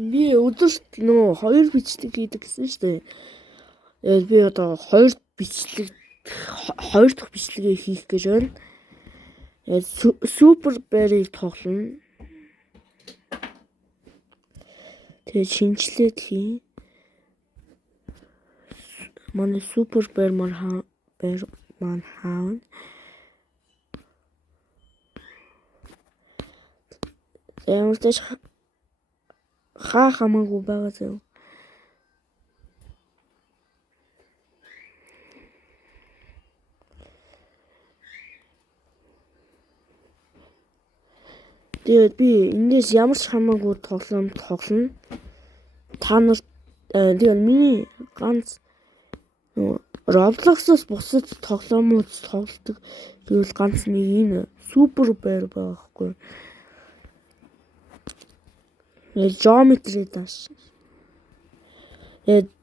Би өдөрт нөө 2 бичлэг хийдэг гэсэн шүү дээ. Тэгээд би одоо 2 дахь бичлэгээ хийх гэж байна. Супер Бэрийг тоглоно. Тэгээд шинжлээд хий. Манай Супер Бэр маань хаана. Ямар ч хамаагүй байгаа зав. Тэгээд би эндээс ямар ч хамаагүй тоглоно. Та нарт тэгээд миний ганц Roblox-оос бусад тоглоомууд тоглодог гэвэл ганц нэг энэ Супер Бэр байгаа хгүй. Geometry Dash.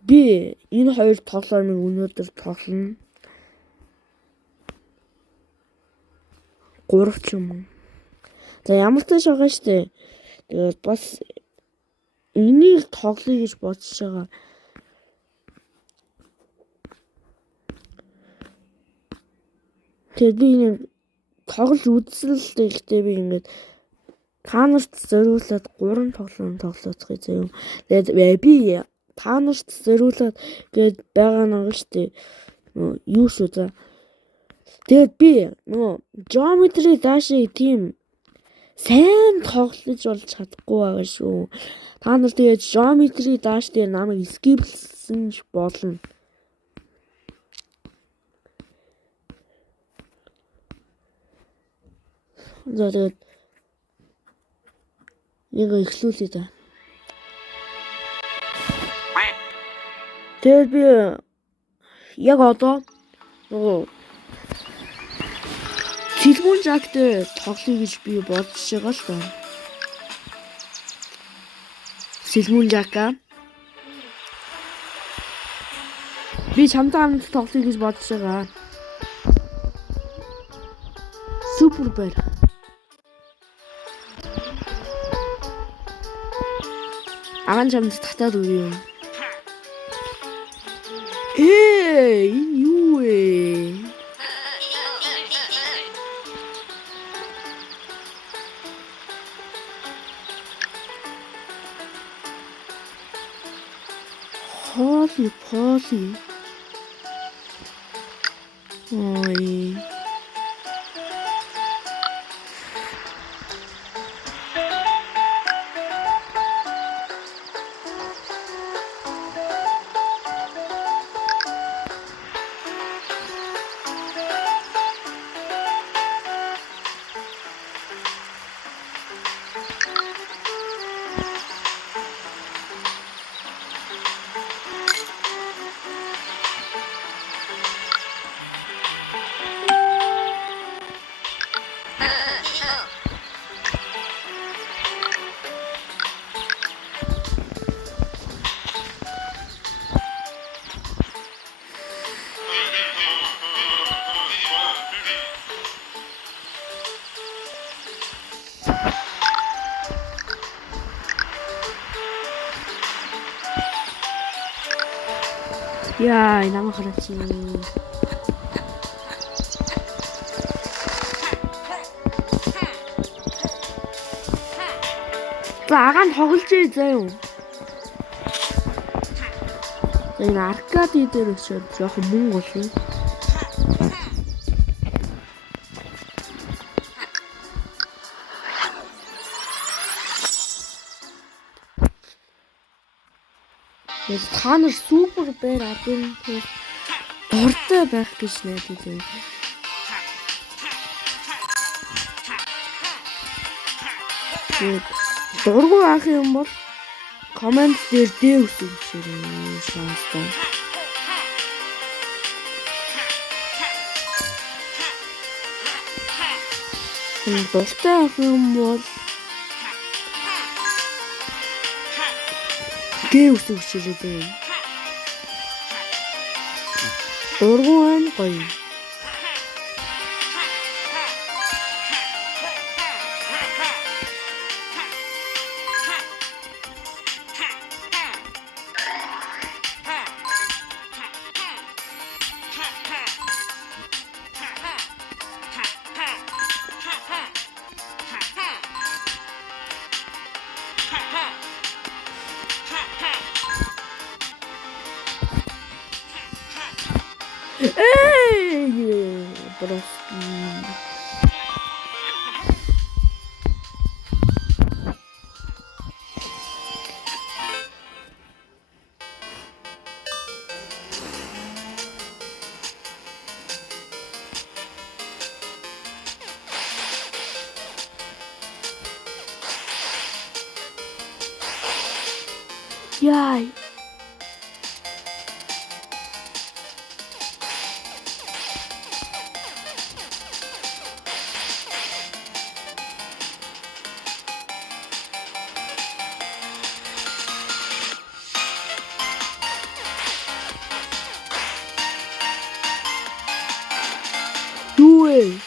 Би энэ хоёр тоглоомыг өнөөдөр тоглоно. 3 ч юм уу. За ямар ч тааш байгаа штэ. Тэгээд бас энийг тоглоё гэж бодож байгаа. Тэгээд би энэ тоглож үзэлтэй ихтэй би ингээд та нарт зориулаад 3 тоглоом тоглоцгоё заяа. Тэгээд би та нарт зориулаад гээд байгаа нэг штэ. Юу шүү за. Тэгээд би Geometry Dash-ийг тийм сайн тоглож болж чадахгүй байгаа шүү. Та нар тэгээд Geometry Dash дээр намайг skip-лсэн болно. За тэгээд яг эхлүүлээ да. Тэгээд би яг одоо Сэлмүн Жактэй тоглоё гэж би бодож байгаа л да. Сэлмүн Жака. Би чамтай хамт тоглоё гэж бодож байгаа. Супер Бэр. Агаан чамд татаад үгүй юм. Энэ юу вэ? Holy. Ой. Яа, намайг хараач. Агаан тоглож заяа. Энэ аркад дээр өчөөд жоохон мөнгө олъё. Та нар Супер Бэр адын дуртай байх гэж найдаж байна. Дургүй ах юм бол комент дээр дэ үсгээрэй шанстай. Дуртай ах юм бол Гэвс үсчирээ. Дургуун гоё. Просто. Яй. Юу вэ?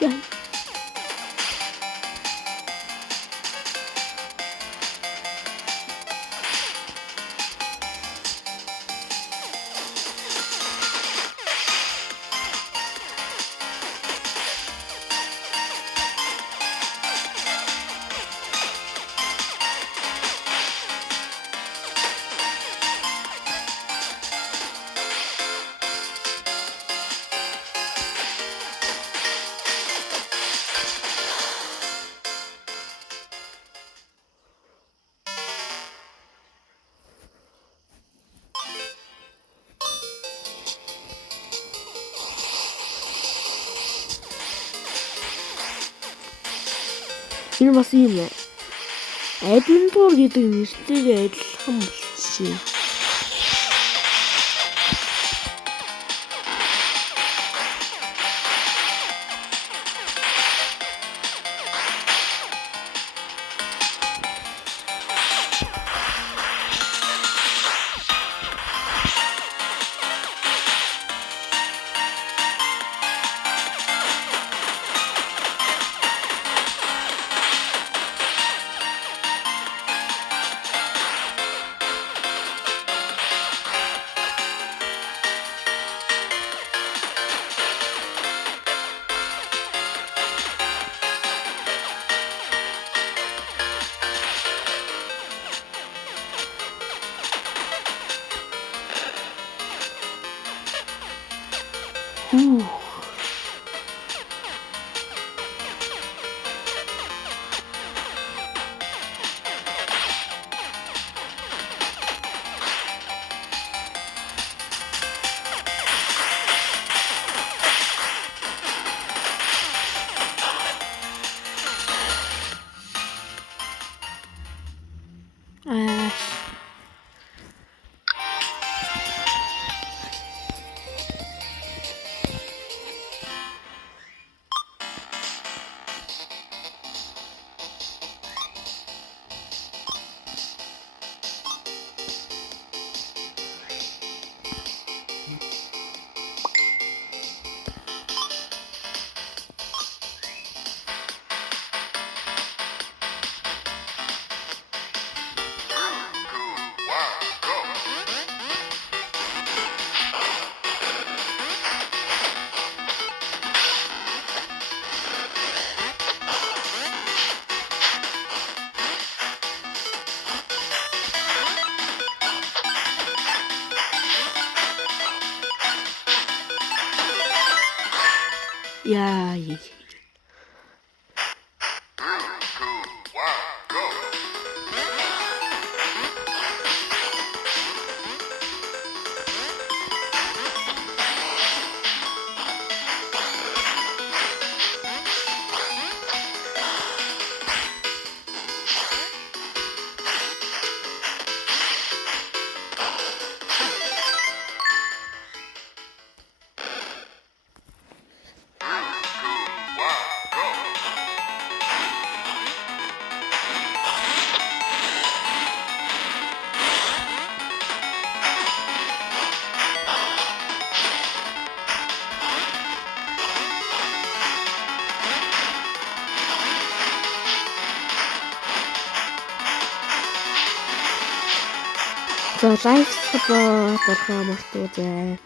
Яй. Энэ бас юм ээ. Адвентур гэдэг нэртэйгээ адилхан болчихжээ. Яй. За лайк support болгоо мартуузай.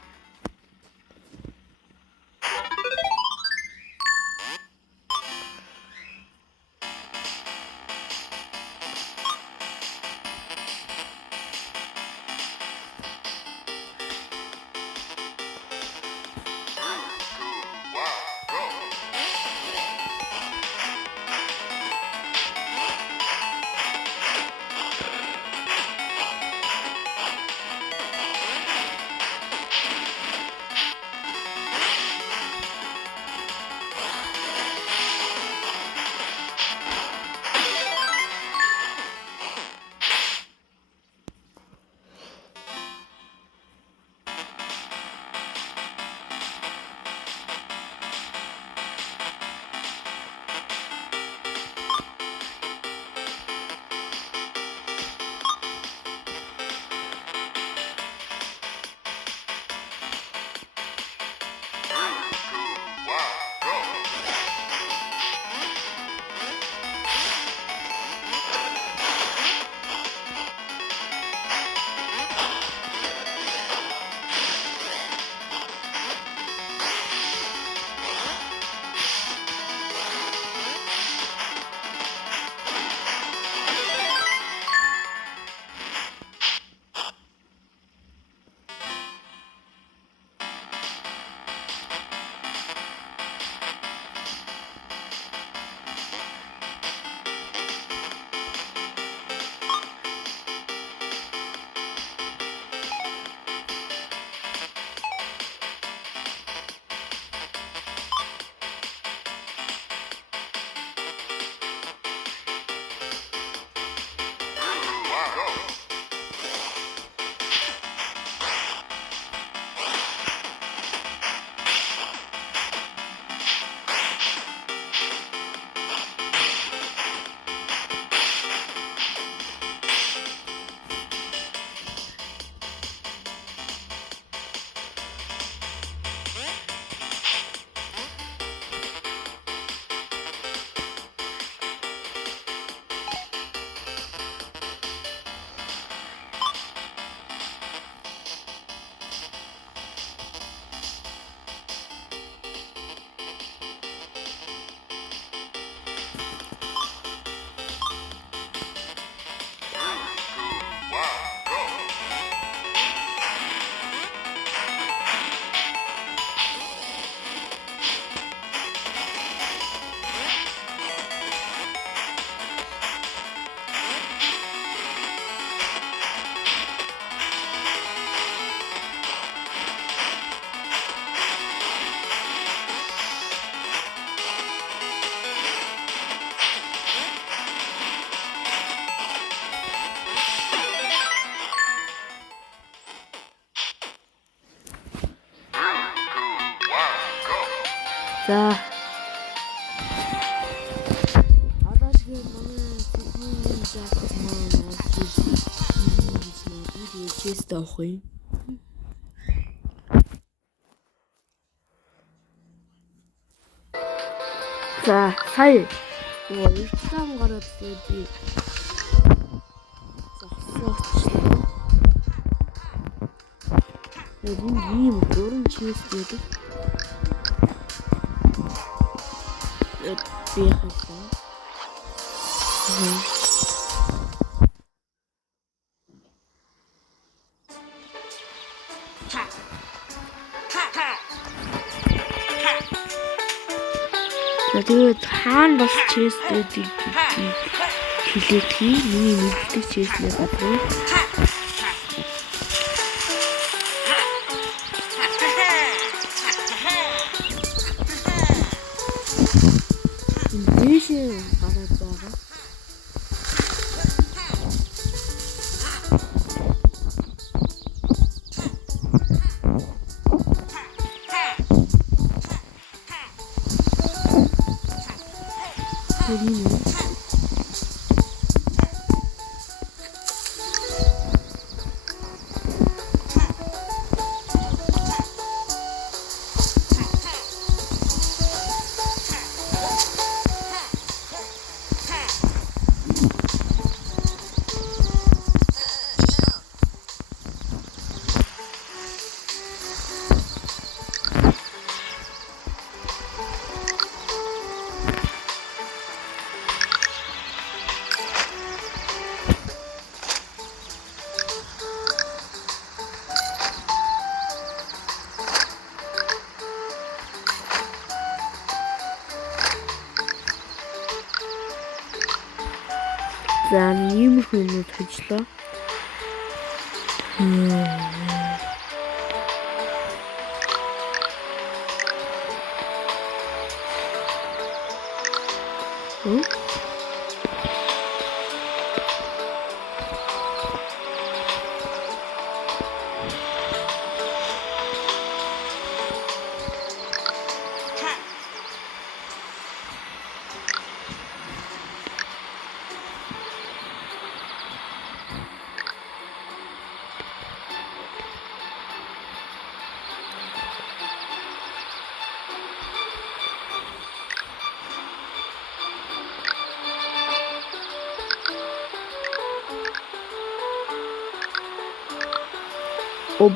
За. Одоо шиг манай техникийн заах маань чест авах юм. За, сая ертөм гараад би зогсоочлаа. Энэ ийм дөрвөн чест гэдэг. Би хасаа. Тэгээд хаана бас чест гэдэг хэлээдгийг миний мэддэг честлээ гадна. Дэшээ гараад байгаа. За иймэрхүү юмуд хийлээ.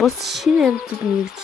Бас шинэ амьтад нэгж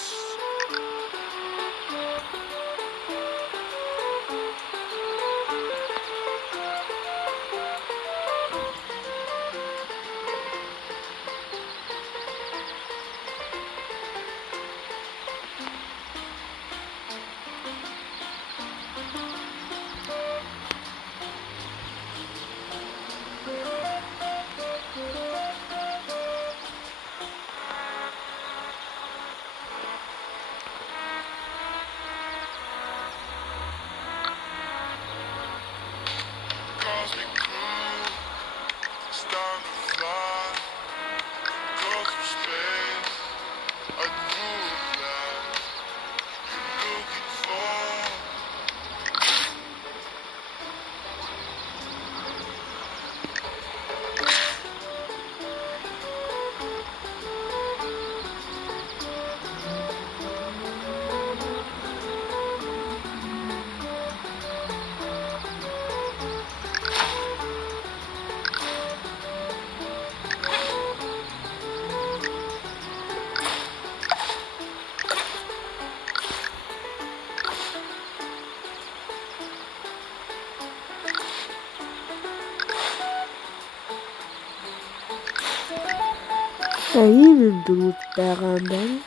ийм дөрүүд байгаа юм байна.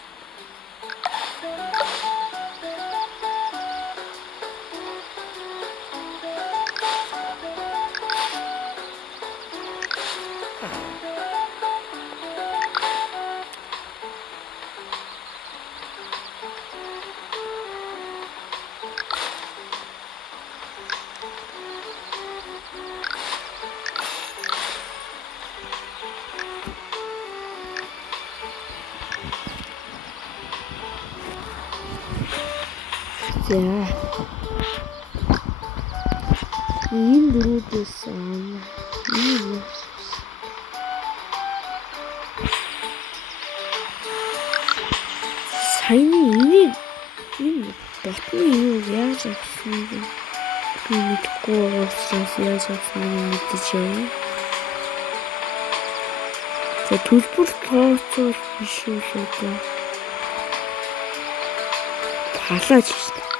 За. Ийм дөрүүдээс ийм саяны энэ ботны юу яаж авсан бэ? Би мэдгүй учраас яаж авсан мэдэж байна. За төлбөр тооцоол биш үү одоо. Халаач шүү дээ.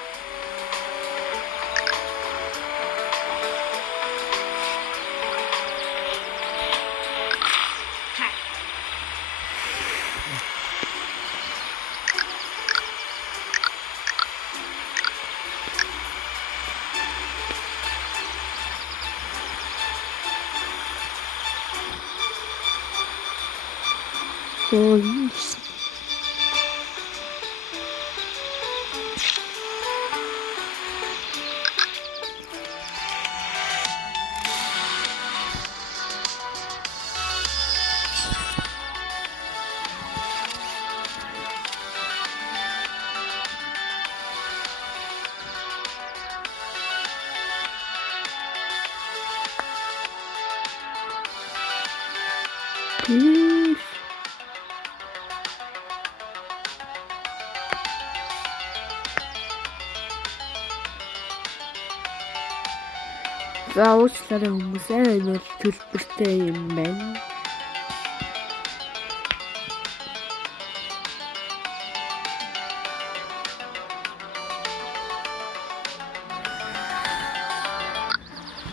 За уучлаарай хүмүүсээ, энэ бол төлбөртэй юм байна.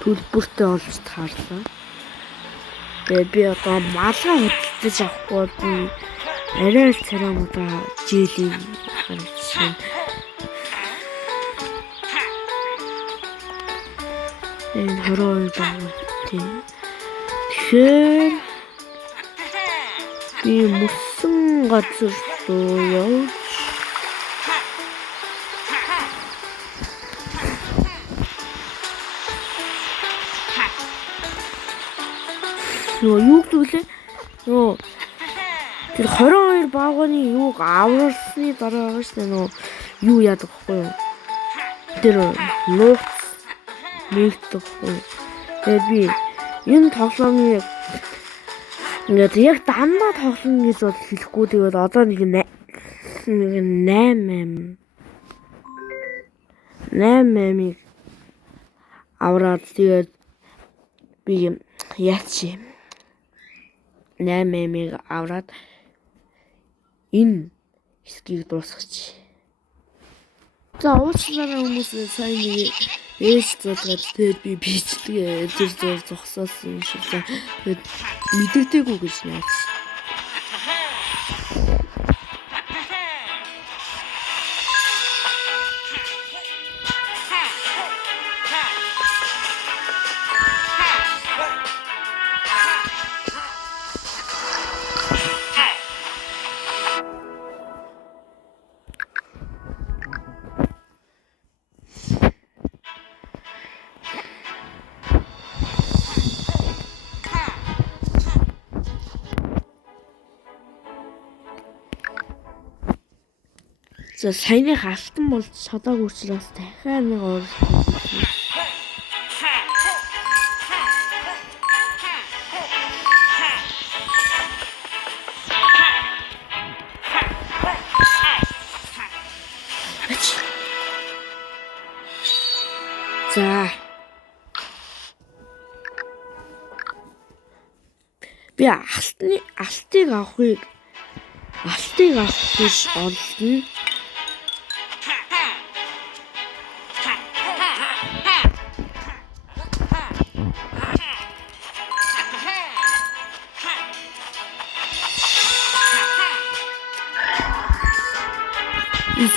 Төлбөртэй олж таарлаа. Тэгээд би одоо малгай хөдөлж авахгүй би арай л царамудаа жилийн харагдсан. Энэ хорой баг тийм. Тэгэхээр би мөсөн газар руу явж юу гэвэл тэр 22 баагааны юуг авралсны дараа байгаа шүү дээ. Юу яадаг вэ? Тэр нууц нэгдэг вэ? Тэгээд би энэ тоглоомыг ингээд яг дандаа тоглоно гэж бол хэлэхгүй. Тэгээд одоо нэг 8 авраад тэгээд би яач 8 авраад энэ хэсгийг дуусгач. За уучлаарай хүмүүс сайн нэг ээж зулгаад тэгээд би бичдэг тэр зогсоосон юм шиг. Тэгээд мэддэггүй гэж найз. За саяны халтан болж чадаагүй учраас дахиад нэг оролцсон. За би алтыг авах гэж олдно.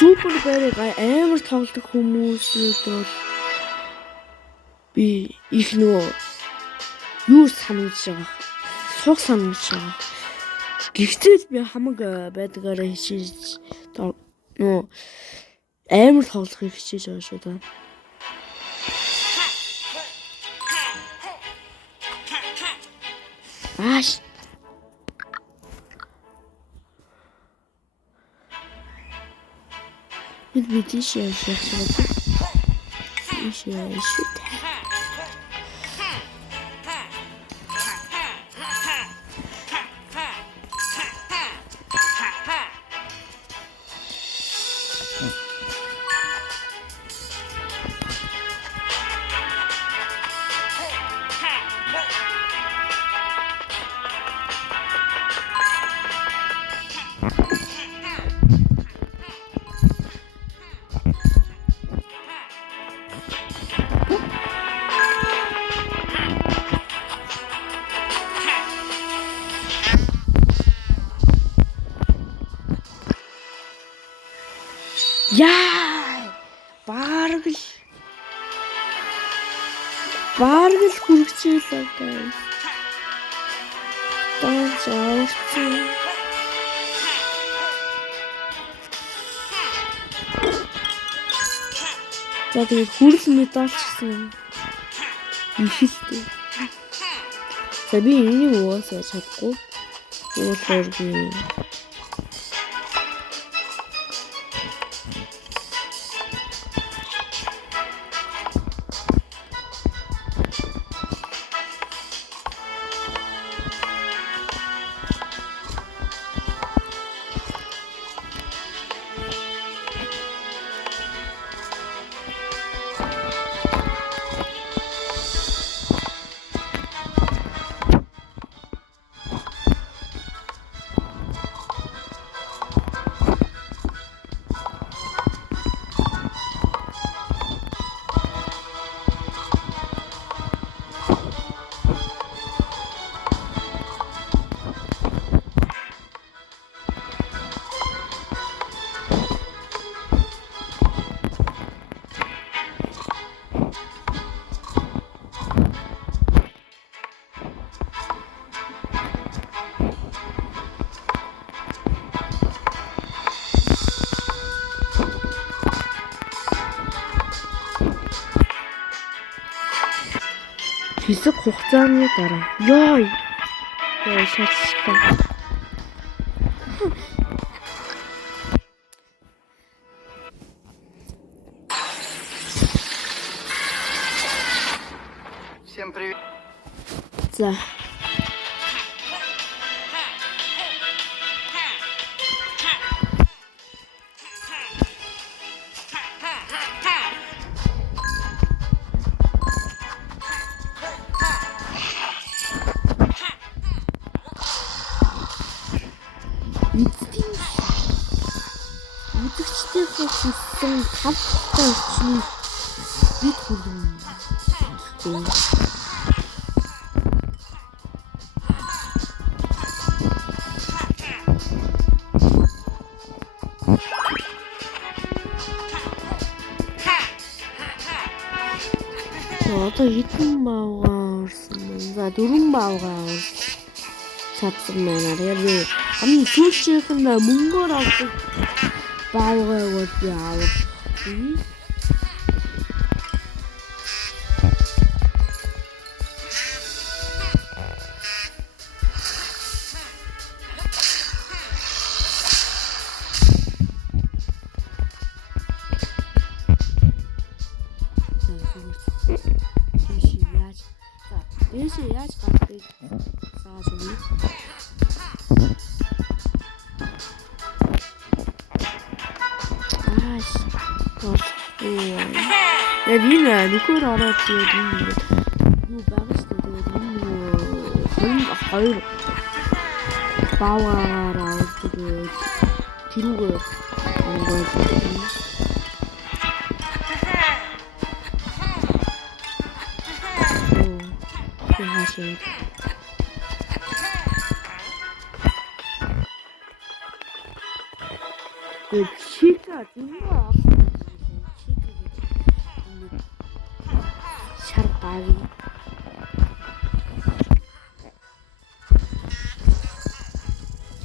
Супер барыг амар тоглох хүмүүсүүд бол би их юу санагдаж байгаа. Суг санагдаж байгаа. Гэхдээ би хамаг байдгаараа хичээж амар тоглохыг хичээж байгаа шүү дээ. Ааш бид тийшээ шахаад тийшээ шүт. Яа! Бараг л хүрчихлээ guys. Таацсан. За тэгээд хүрэл медаль ч гэсэн ихэлтэй. За би энийг уусаа чадахгүй. Уулаар би Хэсэг хугацааны дараа. Ёй. Шатчлаа. Всем привет. За. Үзэгчдийн хүссэн хамттай өчний бид хүргэн. Одоо хэдэн баавгаа орсон бэ? За 4 баавгаа чадсан байна. Тэгээд хамгийн сүүлчийнх нь мөнгөөр авдаг баавгаа бол би авах. Дэше яаж гадыг зааж өгье. Яг энэ нөхөр ороод тэгээд энэ юу байгаа шүү дээ. Тэгээд энэ хоёр бааваар авдаг тэрүүгээр онгойл. Яашаа. Чика димаа шарпаги.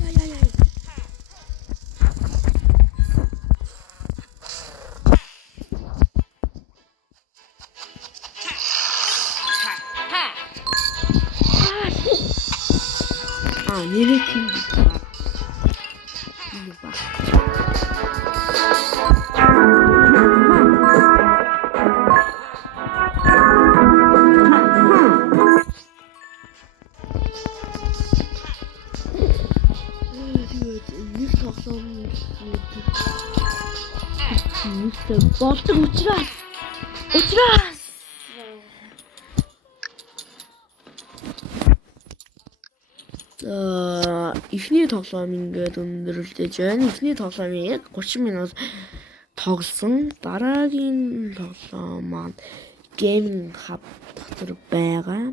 Яй. Нэрээ тийм байна. Нэг тоглоом болдог учраас эхний тоглоом ингээд өндөрлөж байна. Эхний тоглоомыг яг 30 минут тоглосон. Дараагийн тоглоом маань Gaming Hub дотор байгаа.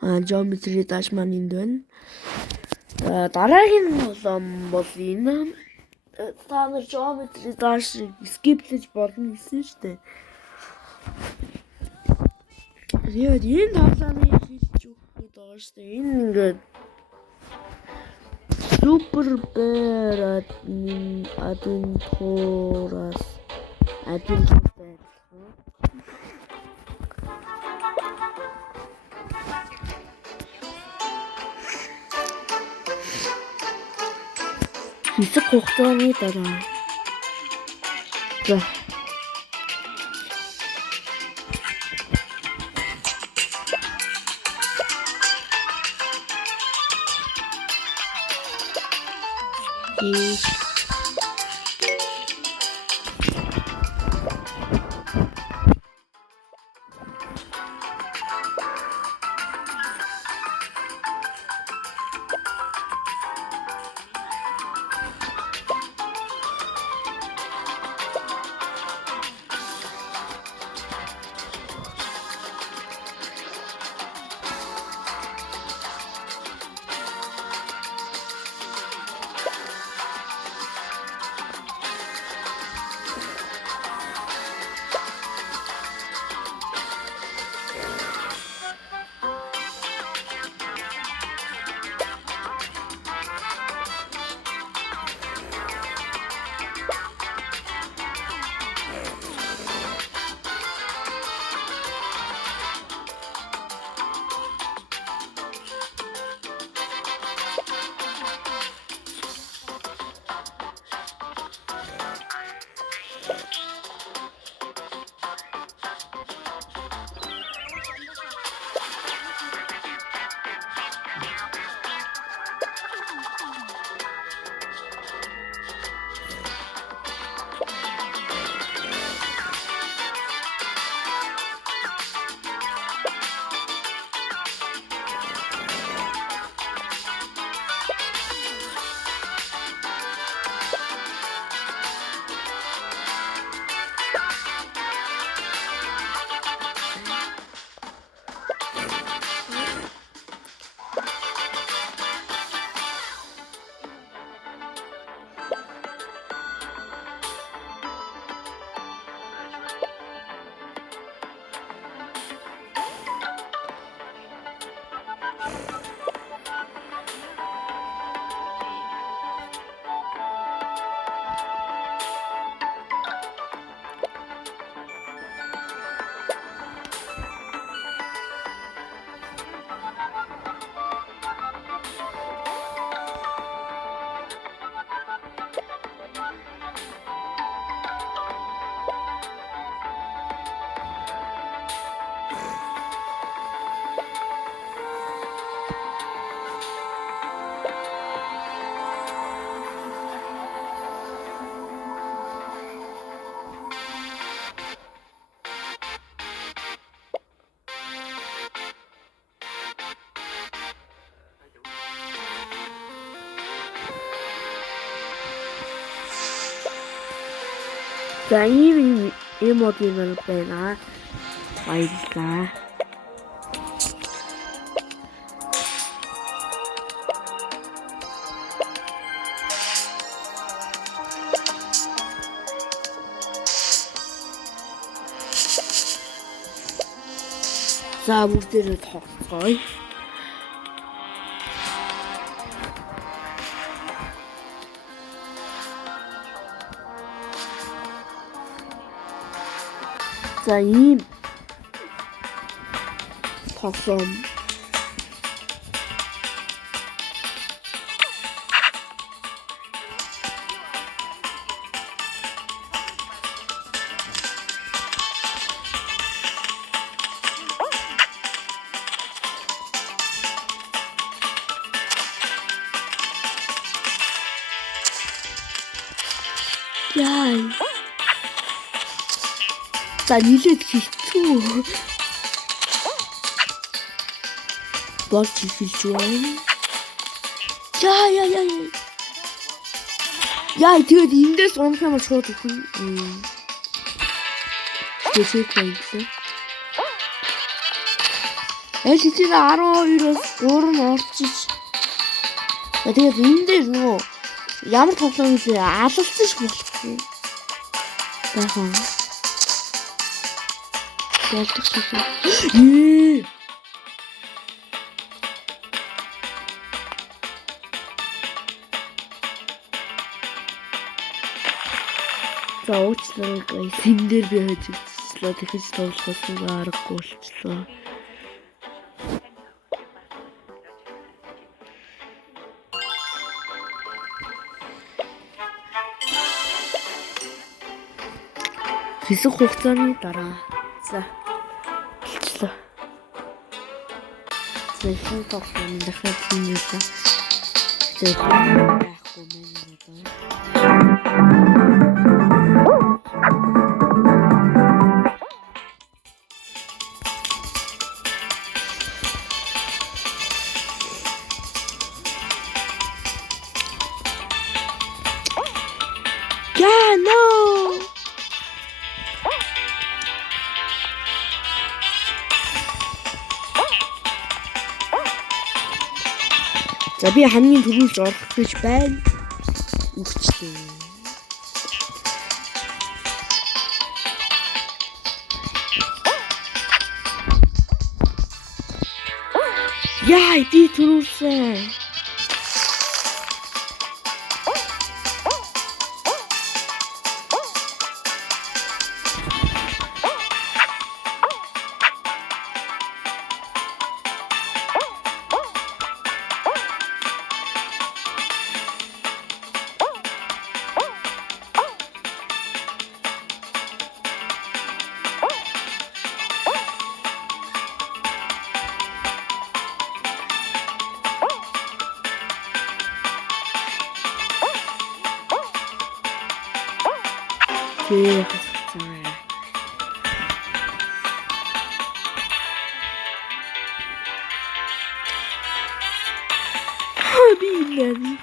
Geometry Dash маань энд байна. Дараагийн тоглоом бол энэ. Та нар Geometry Dash skip-лж болно гэсэн шүү дээ. Тэгээд энэ тоглоомыг хийж өгөх байгаа шүү дээ. Энэ ингээд Super Bear Adventures хэсэг хугацааны дараа. За. За ийм модын байна. Баярлалаа. За бүгдээрээ тоглоцгоё. За ийм тоглоом. Яа. За нийлээд хийцүү. Болж хэлж байна. Яа. Яа тэгээд эндээс унах юм шууд өгнө. Тэсэт байлаа. Эцэг 12-оос 3 орчиж. Тэгээд энэ дээр нөгөө ямар тоглоом вэ? Алалцсан ш болохгүй. Бахан. Болдог шиг. За уучлаарай guys. Энэ дээр би хожигдчихлоо. Тэгэхэж тоглохоос аргагүй болчихлоо. Хэсэг хугацааны дараа. За. Болчихлоо. За энэ тоглоом дахиад хиймээсээ. Тэгээд байхгүй мэн одоо. За би хамгийн түрүүлж орох гэж байна. Үгчлээ. Яа, би түрүүлсэн. Okay, Habibi.